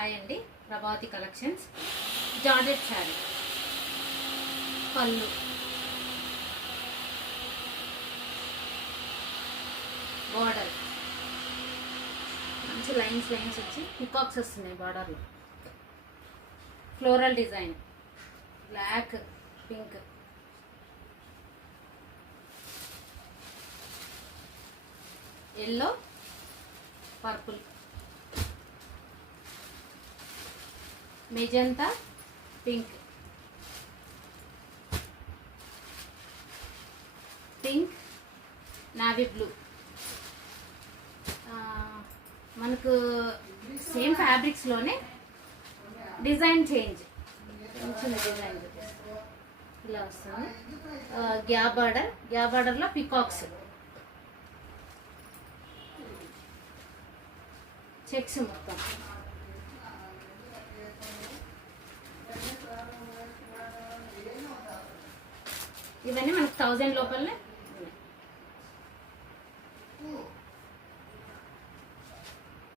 హాయ్ అండి, Prabhavati collections. Georgette sari, పళ్ళు, బార్డర్ మంచి లైన్స్ వచ్చి పికాక్స్ వస్తున్నాయి బార్డర్లో. Floral design, black, pink, yellow, purple, magenta, pink, pink, navy blue. మనకు సేమ్ ఫ్యాబ్రిక్స్లోనే డిజైన్ చేంజ్, కొంచెం డిజైన్ ఇలా వస్తుంది. గ్యాప్ బార్డర్లో పికాక్స్, చెక్స్ మొత్తం. ఇవన్నీ మనకు 1000 లోపలనే